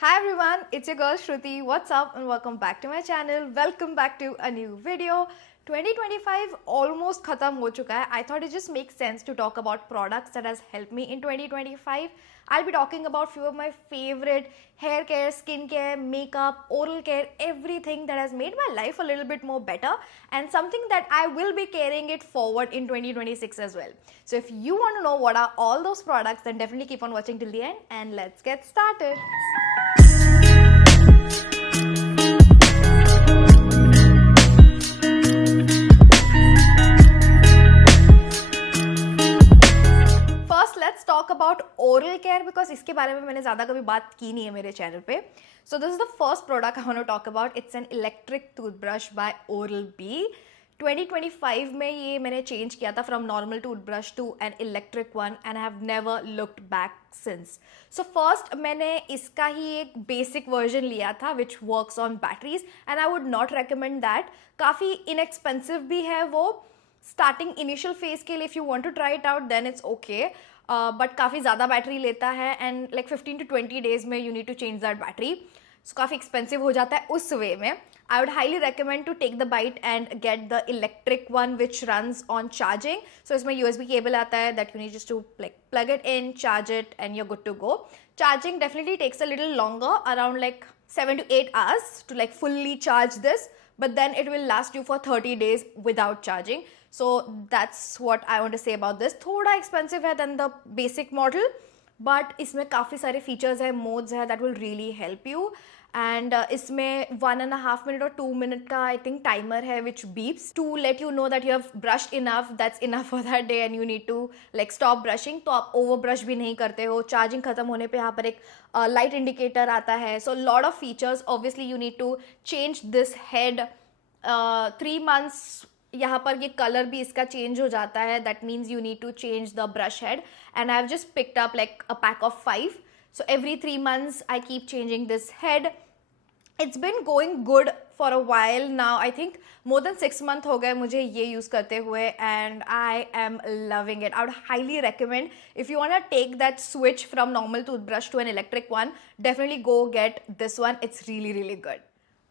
Hi everyone, it's your girl Shruti. What's up and welcome back to my channel. Welcome back to a new video. 2025 almost khatam ho chuka hai. I thought it just makes sense to talk about products that has helped me in 2025. I'll be talking about few of my favorite hair care, skin care, makeup, oral care, everything that has made my life a little bit more better and something that I will be carrying it forward in 2026 as well. So if you want to know what are all those products, then definitely keep on watching till the end and let's get started. First let's talk about oral care because इसके बारे में मैंने ज़्यादा कभी बात की नहीं है मेरे चैनल पे. So this is the first product I want to talk about. It's an electric toothbrush by Oral B. 2025 में ये मैंने चेंज किया था from normal toothbrush to an electric one and I have never looked back since. So first मैंने इसका ही एक basic version लिया था which works on batteries and I would not recommend that. काफ़ी इनएक्सपेंसिव भी है वो स्टार्टिंग इनिशियल फेज के लिए. If you want to try it out then it's okay, but काफ़ी ज़्यादा बैटरी लेता है एंड लाइक 15 to 20 days में you need to change that battery. So काफ़ी एक्सपेंसिव हो जाता है उस वे में. I would highly recommend to take the bite and get the electric one which runs on charging. So इसमें USB cable आता है that you need just to like plug it in, charge it and you are good to go. Charging definitely takes a little longer, around like 7 to 8 hours to like fully charge this, but then it will last you for 30 days without charging. So that's what I want to say about this. थोड़ा expensive है than the basic model, but इसमें काफ़ी सारे features है, modes है that will really help you. And इसमें 1.5 minute और 2 minute का आई थिंक टाइमर है which beeps to let you know that you have brushed enough, that's enough for that day and you need to like stop brushing. तो आप over brush भी नहीं करते हो. चार्जिंग खत्म होने पे यहाँ पर एक लाइट इंडिकेटर आता है. So lot of features. Obviously you need to change this head 3 months. यहाँ पर ये कलर भी इसका चेंज हो जाता है. That means you need to change the brush head and I have just picked up like a pack of 5. So every 3 months I keep changing this head. It's been going good for a while now. I think more than 6 months हो गए मुझे ये use करते हुए and I am loving it. I would highly recommend if you want to take that switch from normal toothbrush to an electric one, definitely go get this one. It's really good.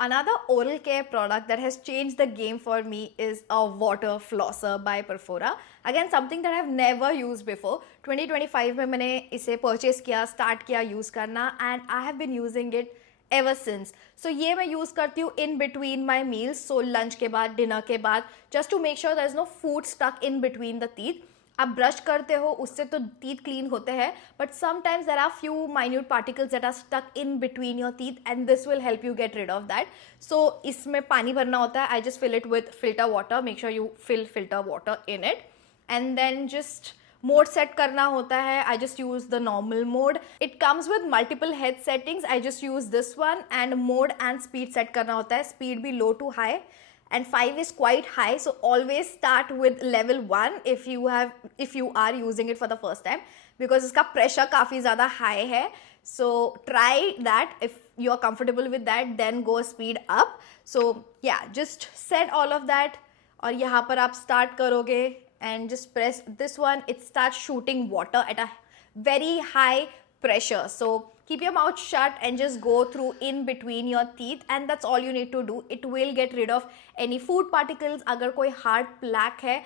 Another oral care product that has changed the game for me is a water flosser by Perfora. Again, something that I have never used before. 2025 में मैंने इसे purchase किया, start किया use करना and I have been using it ever since. So ये मैं use करती हूँ in between my meals. So lunch के बाद, dinner के बाद, just to make sure there is no food stuck in between the teeth. आप ब्रश करते हो उससे तो टीथ क्लीन होते हैं but sometimes there are few minute particles that are stuck in between your teeth and this will help you get rid of that. So इसमें पानी भरना होता है. I just fill it with filter water. Make sure you fill filter water in it and then just mode set करना होता है. I just use the normal mode. It comes with multiple head settings. I just use this one and mode and speed set करना होता है. Speed भी लो to high and 5 is quite high, so always start with level 1 if you are using it for the first time because इसका pressure काफ़ी ज़्यादा high है. So try that. If you are comfortable with that then go speed up. So yeah, just set all of that और यहाँ पर आप start करोगे and just press this one. It starts shooting water at a very high pressure. So keep your mouth shut and just go through in between your teeth and that's all you need to do. It will get rid of any food particles. अगर कोई hard plaque है,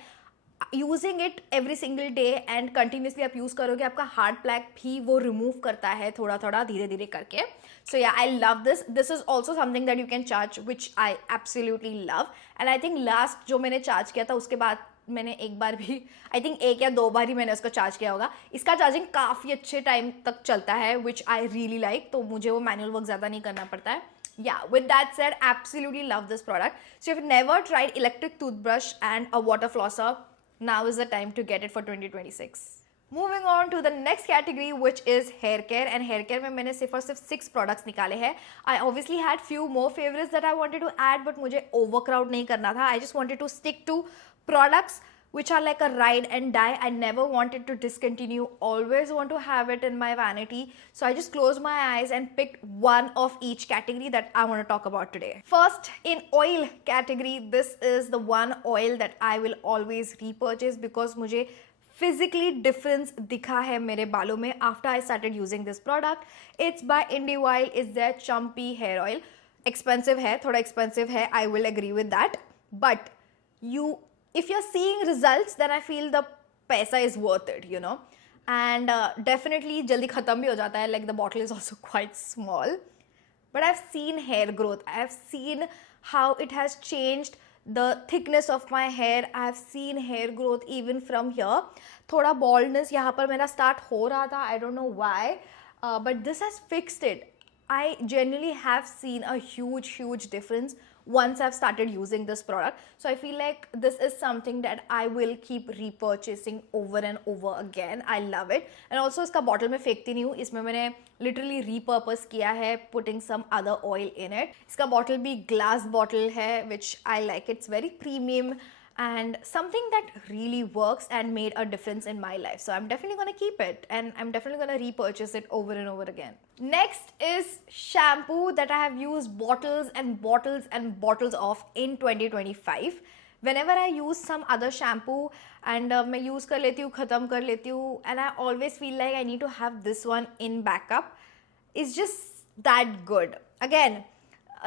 using it every single day and continuously आप use करोगे आपका hard plaque भी वो remove करता है थोड़ा थोड़ा धीरे धीरे करके. So yeah, I love this. This is also something that you can charge which I absolutely love and I think last जो मैंने charge किया था उसके बाद मैंने एक बार भी आई थिंक 1 या 2 बार ही मैंने उसको चार्ज किया होगा. इसका चार्जिंग काफ़ी अच्छे टाइम तक चलता है विच आई रियली लाइक. तो मुझे वो मैनुअल वर्क ज़्यादा नहीं करना पड़ता है. Yeah, with that said, absolutely love this product. So if you've never tried electric toothbrush and a water flosser, now is the time to get it for 2026. Moving on to the next category which is hair care and hair care में मैंने सिर्फ और सिर्फ 6 products निकाले हैं. I obviously had few more favorites that I wanted to add but मुझे overcrowd नहीं करना था. I just wanted to stick to products which are like a ride and die. I never wanted to discontinue, always want to have it in my vanity. So I just closed my eyes and picked one of each category that I want to talk about today. First, in oil category, this is the one oil that I will always repurchase because मुझे physically difference दिखा है मेरे बालों में after I started using this product. It's by IndieWile. It's their Chumpy hair oil. Expensive है, थोड़ा expensive है, I will agree with that. But if you're seeing results, then I feel the पैसा is worth it, you know. And definitely जल्दी ख़त्म भी हो जाता है. Like the bottle is also quite small. But I've seen hair growth. I've seen how it has changed the thickness of my hair. I've seen hair growth even from here. थोड़ा baldness यहाँ पर मेरा start हो रहा था. I don't know why. But this has fixed it. I genuinely have seen a huge difference once I've started using this product. So I feel like this is something that I will keep repurchasing over and over again. I love it. And also इसका bottle में फेंकती नहीं हूँ, इसमें मैंने literally repurpose किया है, putting some other oil in it. इसका bottle भी glass bottle है, which I like. It's very premium and something that really works and made a difference in my life. So I'm definitely going to keep it and I'm definitely going to repurchase it over and over again. Next is shampoo that I have used bottles and bottles and bottles of in 2025. Whenever I use some other shampoo and मैं use कर लेती हूँ, ख़त्म कर लेती हूँ, and I always feel like I need to have this one in backup. It's just that good. Again,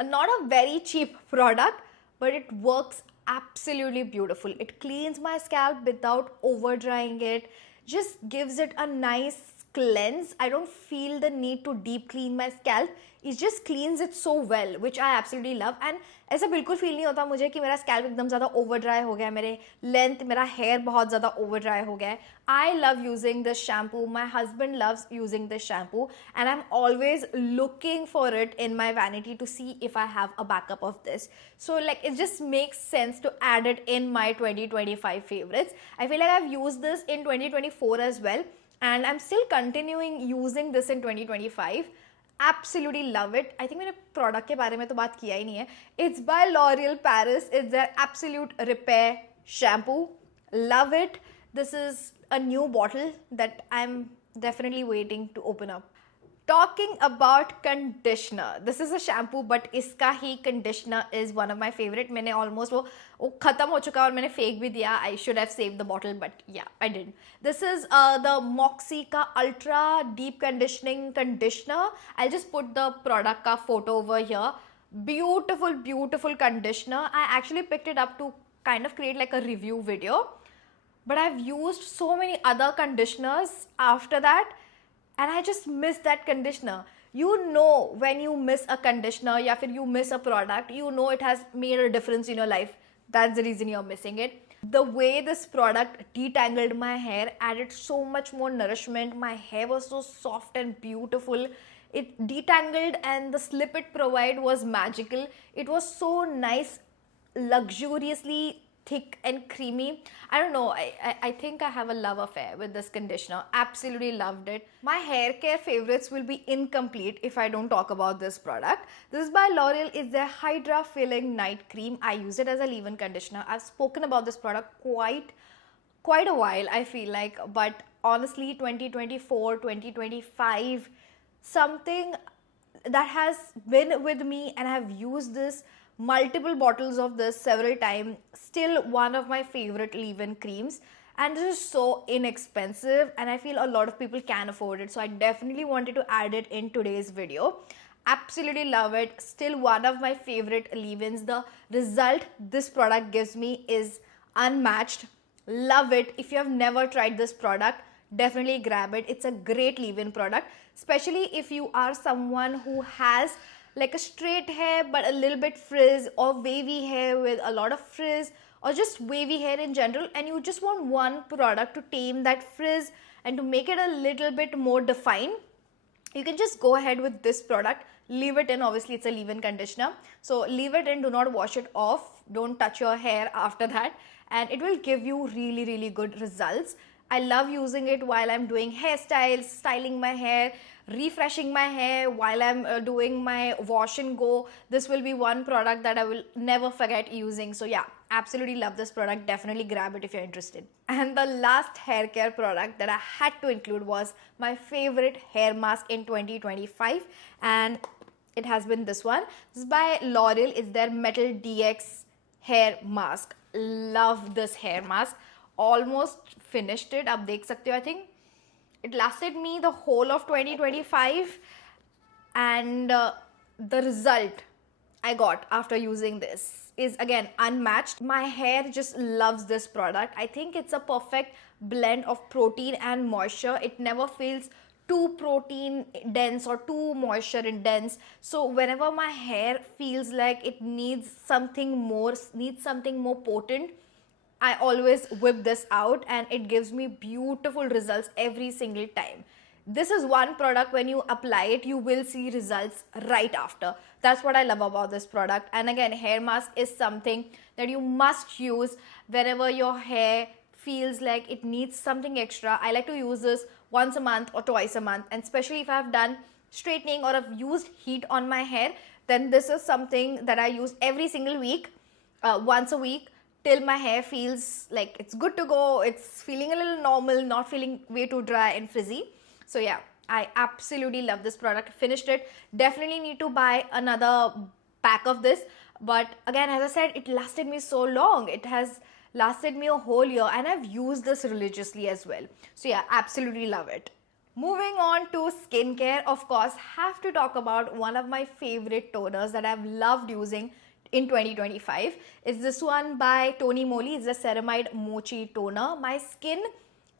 not a very cheap product, but it works absolutely beautiful. It cleans my scalp without over drying it, just gives it a nice cleanse. I don't feel the need to deep clean my scalp. It just cleans it so well, which I absolutely love. And ऐसा बिल्कुल feel नहीं होता मुझे कि मेरा scalp एकदम ज़्यादा over dry हो गया है, मेरे लेंथ, मेरा हेयर बहुत ज़्यादा ओवर ड्राई हो गया है. I love using this shampoo. My husband loves using this shampoo and I'm always looking for it in my vanity to see if I have a backup of this. So like it just makes sense to add it in my 2025 favorites. I feel like I've used this in 2024 as well and I'm still continuing using this in 2025. Absolutely love it. I think मैंने product के बारे में तो बात किया ही नहीं है. It's by L'Oreal Paris. It's their Absolute Repair shampoo. Love it. This is a new bottle that I'm definitely waiting to open up. Talking about conditioner. This is a shampoo, but इसका ही conditioner is one of my favorite. मैंने almost वो ख़त्म हो चुका और मैंने फेंक भी दिया. I should have saved the bottle, but yeah, I didn't. This is the Moxie का Ultra Deep Conditioning Conditioner. I'll just put the product का photo over here. Beautiful conditioner. I actually picked it up to kind of create like a review video. But I've used so many other conditioners after that. And I just miss that conditioner. You know when you miss a conditioner या फिर you miss a product, you know it has made a difference in your life. That's the reason you're missing it. The way this product detangled my hair, added so much more nourishment. My hair was so soft and beautiful. It detangled and the slip it provided was magical. It was so nice, luxuriously thick and creamy. I don't know, I think I have a love affair with this conditioner. Absolutely loved it. My hair care favorites will be incomplete if I don't talk about this product. This is by L'Oreal. It's their Hydra Filling Night Cream. I use it as a leave-in conditioner. I've spoken about this product quite a while, I feel like, but honestly 2024, 2025, something that has been with me and I've used this multiple bottles of this several times. Still one of my favorite leave-in creams, and this is so inexpensive and I feel a lot of people can afford it, so I definitely wanted to add it in today's video. Absolutely love it. Still one of my favorite leave-ins. The result this product gives me is unmatched. Love it. If you have never tried this product, definitely grab it. It's a great leave-in product, especially if you are someone who has like a straight hair but a little bit frizz, or wavy hair with a lot of frizz, or just wavy hair in general, and you just want one product to tame that frizz and to make it a little bit more defined. You can just go ahead with this product. Leave it in. Obviously it's a leave-in conditioner, so leave it in. Do not wash it off. Don't touch your hair after that, and it will give you really good results. I love using it while I'm doing hairstyles, styling my hair, refreshing my hair while I'm doing my wash and go. This will be one product that I will never forget using. So yeah, absolutely love this product. Definitely grab it if you're interested. And the last hair care product that I had to include was my favorite hair mask in 2025, and it has been this one. This is by L'Oreal. It's their Metal DX hair mask. Love this hair mask. almost finished it. आप देख सकते हो. I think it lasted me the whole of 2025, and the result I got after using this is again unmatched. My hair just loves this product. I think it's a perfect blend of protein and moisture. It never feels too protein dense or too moisture dense. So whenever my hair feels like it needs something more potent, I always whip this out, and it gives me beautiful results every single time. This is one product, when you apply it, you will see results right after. That's what I love about this product. And again, hair mask is something that you must use whenever your hair feels like it needs something extra. I like to use this once a month or twice a month, and especially if I've done straightening or I've used heat on my hair, then this is something that I use every single week, once a week, till my hair feels like it's good to go, it's feeling a little normal, not feeling way too dry and frizzy. So yeah, I absolutely love this product. Finished it. Definitely need to buy another pack of this. But again, as I said, it lasted me so long. It has lasted me a whole year, and I've used this religiously as well. So yeah, absolutely love it. Moving on to skincare, of course, have to talk about one of my favorite toners that I've loved using in 2025. It's this one by Tony Moly. It's the Ceramide Mochi Toner. My skin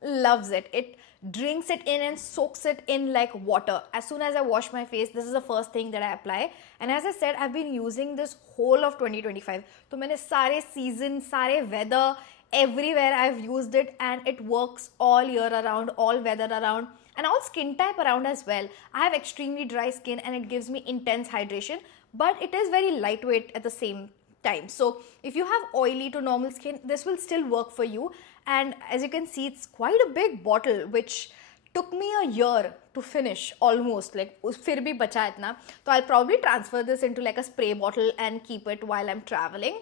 loves it. It drinks it in and soaks it in like water. As soon as I wash my face, this is the first thing that I apply. And as I said, I've been using this whole of 2025. So मैंने सारे season, सारे weather, everywhere I've used it, and it works all year around, all weather around, and all skin type around as well. I have extremely dry skin, and it gives me intense hydration, but it is very lightweight at the same time. So if you have oily to normal skin, this will still work for you. And as you can see, it's quite a big bottle, which took me a year to finish almost. Like फिर भी बचा इतना. So I'll probably transfer this into like a spray bottle and keep it while I'm traveling.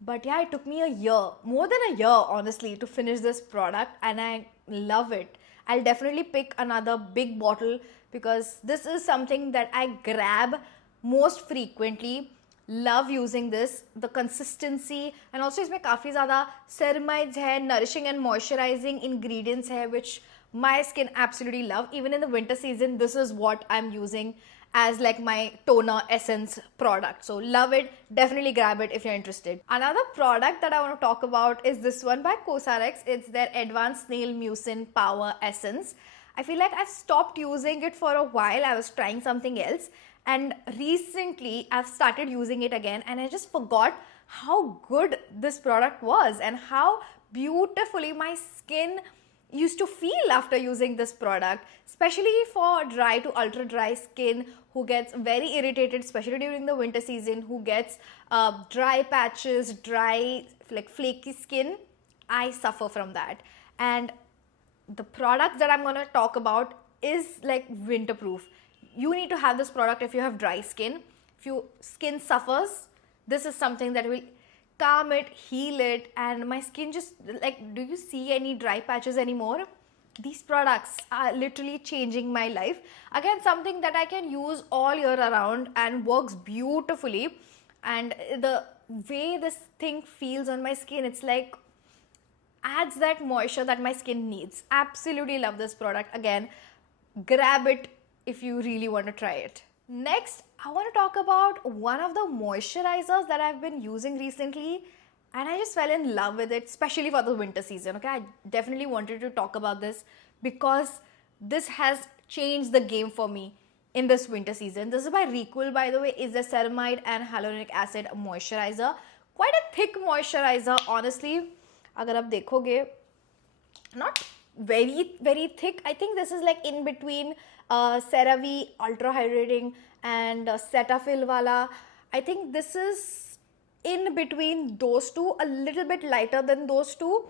But yeah, it took me a year, more than a year honestly, to finish this product, and I love it. I'll definitely pick another big bottle because this is something that I grab most frequently. Love using this. The consistency, and also इसमें काफ़ी ज़्यादा ceramides है, nourishing and moisturizing ingredients है, which my skin absolutely love. Even in the winter season, this is what I'm using as like my toner essence product. So love it. Definitely grab it if you're interested. Another product that I want to talk about is this one by Cosrx. It's their Advanced Nail Mucin Power Essence. I feel like I've stopped using it for a while. I was trying something else, and recently I've started using it again, and I just forgot how good this product was and how beautifully my skin used to feel after using this product, especially for dry to ultra dry skin who gets very irritated, especially during the winter season, who gets dry patches, dry like flaky skin. I suffer from that, and the product that I'm going to talk about is like winterproof. You need to have this product if you have dry skin. If your skin suffers, this is something that will calm it, heal it, and my skin just like, do you see any dry patches anymore? These products are literally changing my life. Again, something that I can use all year around and works beautifully. And the way this thing feels on my skin, it's like adds that moisture that my skin needs. Absolutely love this product. Again, grab it if you really want to try it. Next, I want to talk about one of the moisturizers that I've been using recently, and I just fell in love with it, especially for the winter season. Okay, I definitely wanted to talk about this because this has changed the game for me in this winter season. This is by Requel, by the way. Is a ceramide and hyaluronic acid moisturizer. Quite a thick moisturizer, honestly. अगर आप देखोगे, not very thick. I think this is like in between CeraVe Ultra Hydrating and Cetaphil wala. I think this is in between those two, a little bit lighter than those two.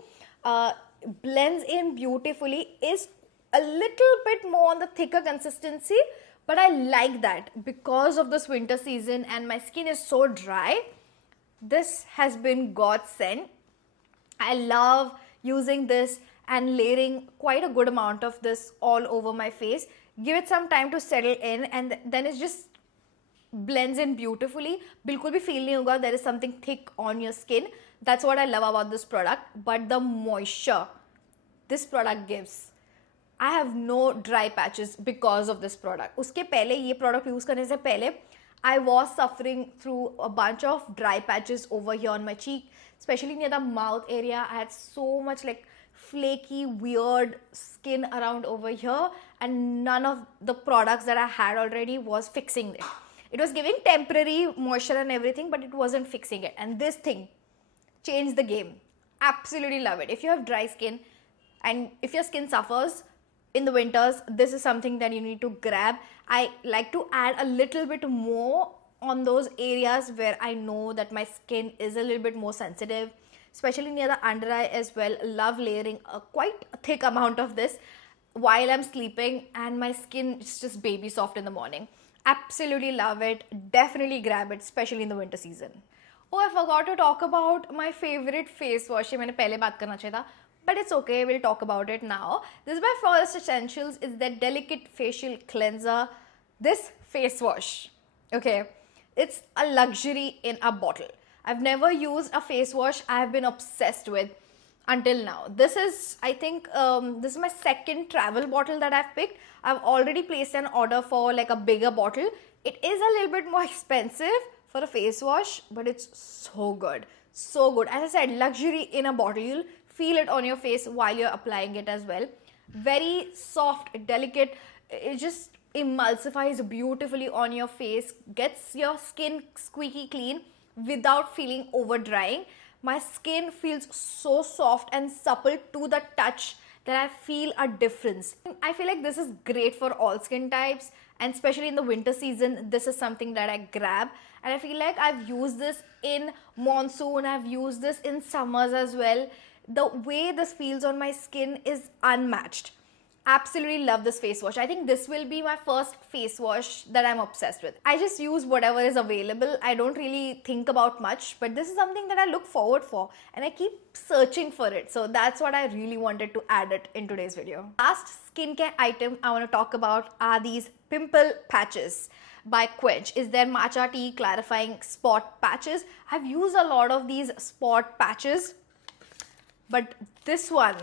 Blends in beautifully, is a little bit more on the thicker consistency, but I like that because of this winter season and my skin is so dry. This has been godsend. I love using this and layering quite a good amount of this all over my face. Give it some time to settle in, and then it's just blends in beautifully. बिल्कुल भी feel नहीं होगा there is something thick on your skin. That's what I love about this product. But the moisture this product gives, I have no dry patches because of this product. उसके पहले ये product use करने से पहले I was suffering through a bunch of dry patches over here on my cheek, especially near the mouth area. I had so much like flaky, weird skin around over here, and none of the products that I had already was fixing it. It was giving temporary moisture and everything, but it wasn't fixing it. And this thing changed the game. Absolutely love it. If you have dry skin and if your skin suffers in the winters, this is something that you need to grab. I like to add a little bit more on those areas where I know that my skin is a little bit more sensitive, especially near the under eye as well. Love layering a quite thick amount of this while I'm sleeping, and my skin is just baby soft in the morning. Absolutely love it. Definitely grab it, especially in the winter season. Oh, I forgot to talk about my favorite face wash. ये मैंने पहले बात करना चाहिए था, but it's okay, we'll talk about it now. This is by Forest Essentials. It's their Delicate Facial Cleanser. This face wash, okay, it's a luxury in a bottle. I've never used a face wash I have been obsessed with until now. This is, I think, this is my second travel bottle that I've picked. I've already placed an order for like a bigger bottle. It is a little bit more expensive for a face wash, but it's so good. So good. As I said, luxury in a bottle. You'll feel it on your face while you're applying it as well. Very soft, delicate. It just emulsifies beautifully on your face, gets your skin squeaky clean without feeling over drying. My skin feels so soft and supple to the touch that I feel a difference. I feel like this is great for all skin types, and especially in the winter season, this is something that I grab. And I feel like I've used this in monsoon, I've used this in summers as well. The way this feels on my skin is unmatched. Absolutely love this face wash. I think this will be my first face wash that I'm obsessed with. I just use whatever is available. I don't really think about much, but this is something that I look forward for, and I keep searching for it. So that's what I really wanted to add it in today's video. Last skincare item I want to talk about are these pimple patches by Quench. Is their matcha tea clarifying spot patches. I've used a lot of these spot patches, but this one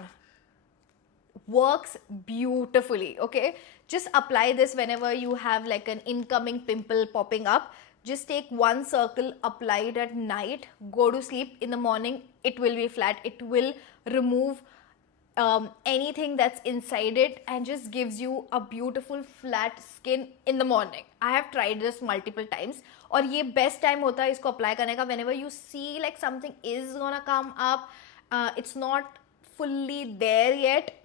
works beautifully. Okay, just apply this whenever you have like an incoming pimple popping up. Just take one circle, apply it at night, go to sleep. In the morning it will be flat. It will remove anything that's inside it and just gives you a beautiful flat skin in the morning. I have tried this multiple times, और ये best time होता है इसको apply करने का whenever you see like something is gonna come up, it's not fully there yet.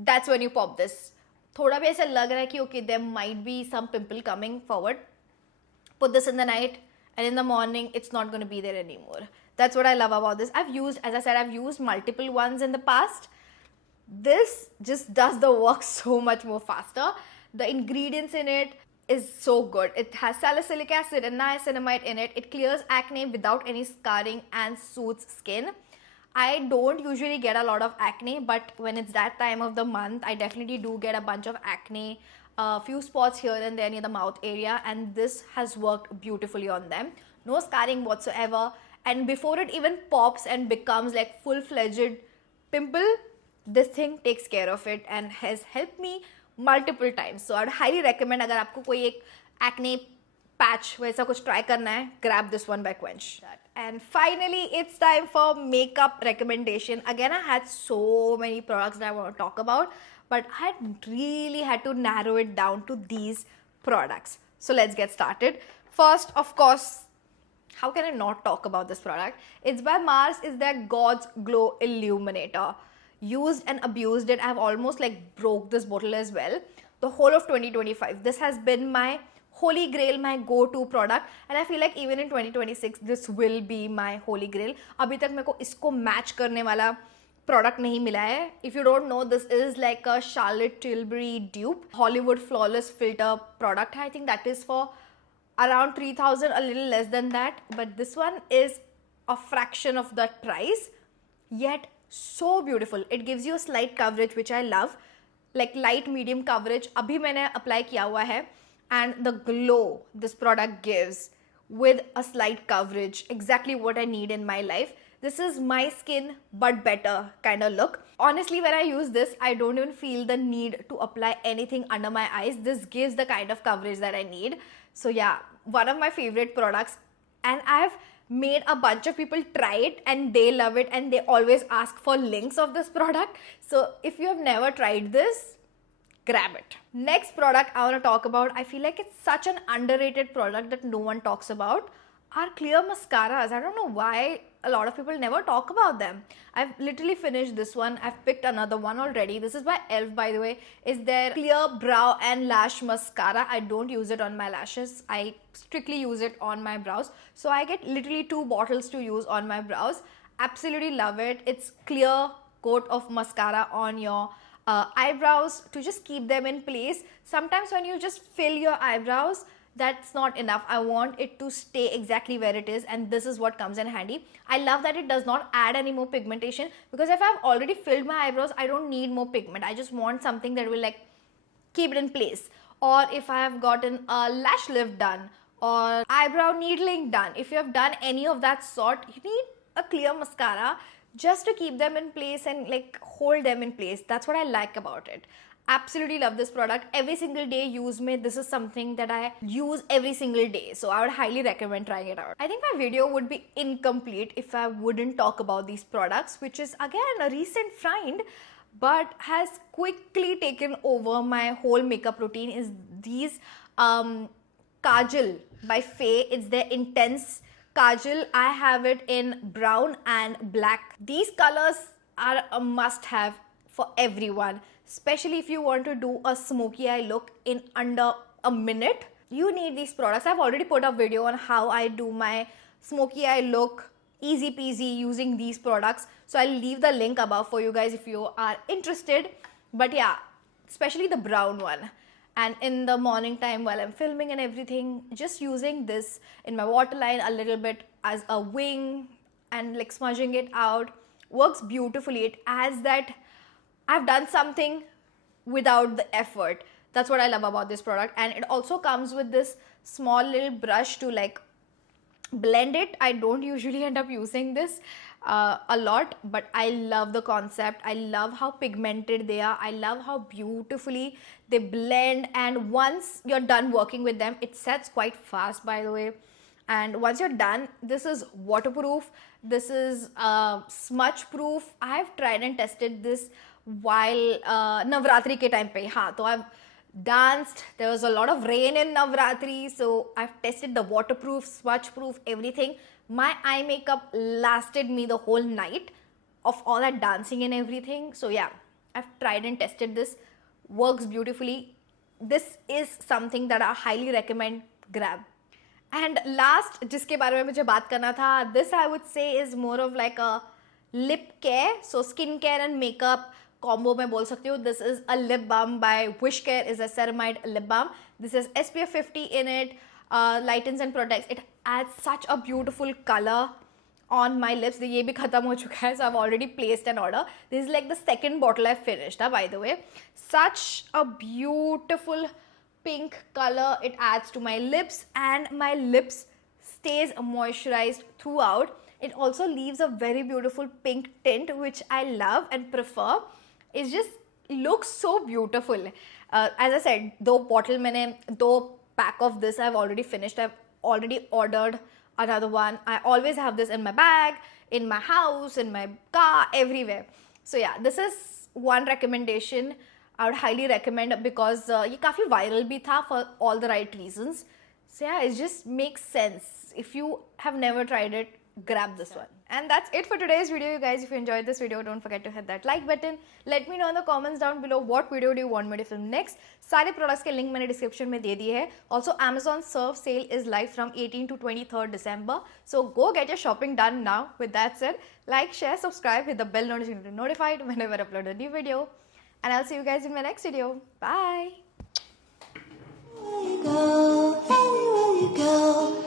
That's when you pop this. थोड़ा भी ऐसा लग रहा है कि okay, there might be some pimple coming forward. Put this in the night, and in the morning it's not going to be there anymore. That's what I love about this. I've used, as I said, I've used multiple ones in the past. This just does the work so much more faster. The ingredients in it is so good. It has salicylic acid and niacinamide in it. It clears acne without any scarring and soothes skin. I don't usually get a lot of acne, but when it's that time of the month, I definitely do get a bunch of acne, a few spots here and there near the mouth area, and this has worked beautifully on them. No scarring whatsoever, and before it even pops and becomes like full-fledged pimple, this thing takes care of it and has helped me multiple times. So I'd highly recommend, अगर आपको कोई एक acne patch वैसा कुछ try करना है, grab this one by Quench. And finally, it's time for makeup recommendation. Again, I had so many products that I want to talk about, but I really had to narrow it down to these products. So let's get started. First, of course, how can I not talk about this product? It's by Mars. It's their God's Glow Illuminator. Used and abused it. I've almost like broke this bottle as well. The whole of 2025. This has been my holy grail, my go-to product, and I feel like even in 2026 this will be my holy grail. अभी तक मेरे को इसको match करने वाला product नहीं मिला है. If you don't know, this is like a Charlotte Tilbury dupe, Hollywood Flawless Filter product. I think that is for around 3,000, a little less than that, but this one is a fraction of that price, yet so beautiful. It gives you a slight coverage, which I love, like light medium coverage. अभी मैंने apply किया हुआ है. and the glow this product gives with a slight coverage, exactly what I need in my life. This is my skin but better kind of look. Honestly, when I use this, I don't even feel the need to apply anything under my eyes. This gives the kind of coverage that I need. So yeah, one of my favorite products, and I've made a bunch of people try it and they love it, and they always ask for links of this product. So if you have never tried this, grab it. Next product I want to talk about, I feel like it's such an underrated product that no one talks about, are clear mascaras. I don't know why a lot of people never talk about them. I've literally finished this one. I've picked another one already. This is by e.l.f. by the way. Is their clear brow and lash mascara. I don't use it on my lashes. I strictly use it on my brows. So I get literally 2 bottles to use on my brows. Absolutely love it. It's clear coat of mascara on your eyebrows to just keep them in place. Sometimes when you just fill your eyebrows, that's not enough. I want it to stay exactly where it is, and this is what comes in handy. I love that it does not add any more pigmentation, because if I've already filled my eyebrows, I don't need more pigment. I just want something that will like keep it in place. Or if I have gotten a lash lift done or eyebrow needling done, if you have done any of that sort, you need a clear mascara just to keep them in place and like hold them in place. That's what I like about it. Absolutely love this product. Every single day use me. This is something that I use every single day. So I would highly recommend trying it out. I think my video would be incomplete if I wouldn't talk about these products, which is again a recent find but has quickly taken over my whole makeup routine, is these Kajal by Faye. It's their Intense Kajal. I have it in brown and black. These colors are a must have for everyone, especially if you want to do a smoky eye look in under a minute. You need these products. I've already put a video on how I do my smoky eye look easy peasy using these products, so I'll leave the link above for you guys if you are interested. But yeah, especially the brown one, and in the morning time while I'm filming and everything, just using this in my waterline a little bit as a wing and like smudging it out works beautifully. It adds that I've done something without the effort. That's what I love about this product. And it also comes with this small little brush to like blend it. I don't usually end up using this a lot, but I love the concept. I love how pigmented they are. I love how beautifully they blend, and once you're done working with them, it sets quite fast, by the way. And once you're done, this is waterproof. This is smudge proof. I've tried and tested this while Navratri ke time pe. Haan, so I've danced. There was a lot of rain in Navratri, so I've tested the waterproof, smudge proof, everything. My eye makeup lasted me the whole night of all that dancing and everything. So yeah, I've tried and tested this. Works beautifully. This is something that I highly recommend grab. And last, जिसके बारे में मुझे बात करना था, this I would say is more of like a lip care. So skin care and makeup combo में बोल सकती हूँ. This is a lip balm by Wishcare. Is a ceramide lip balm. This is SPF 50 in it. Lightens and protects. It adds such a beautiful color on my lips. ये भी खत्म हो चुका है, so I've already placed an order. This is like the second bottle I finished, by the way. Such a beautiful pink color it adds to my lips, and my lips stays moisturized throughout. It also leaves a very beautiful pink tint, which I love and prefer. It just looks so beautiful. As I said, दो pack of this I've already finished. I've already ordered another one. I always have this in my bag, in my house, in my car, everywhere. So yeah, this is one recommendation I would highly recommend, because ये काफ़ी viral भी था for all the right reasons. So yeah, it just makes sense. If you have never tried it, grab this one. And that's it for today's video, you guys. If you enjoyed this video, don't forget to hit that like button. Let me know in the comments down below what video do you want me to film next. सारे products के link मैंने description में दे दिए हैं. Also, Amazon Surf sale is live from 18 to 23rd December. So go get your shopping done now. With that said, like, share, subscribe, hit the bell notification to be notified whenever I upload a new video. And I'll see you guys in my next video. Bye. Anywhere you go,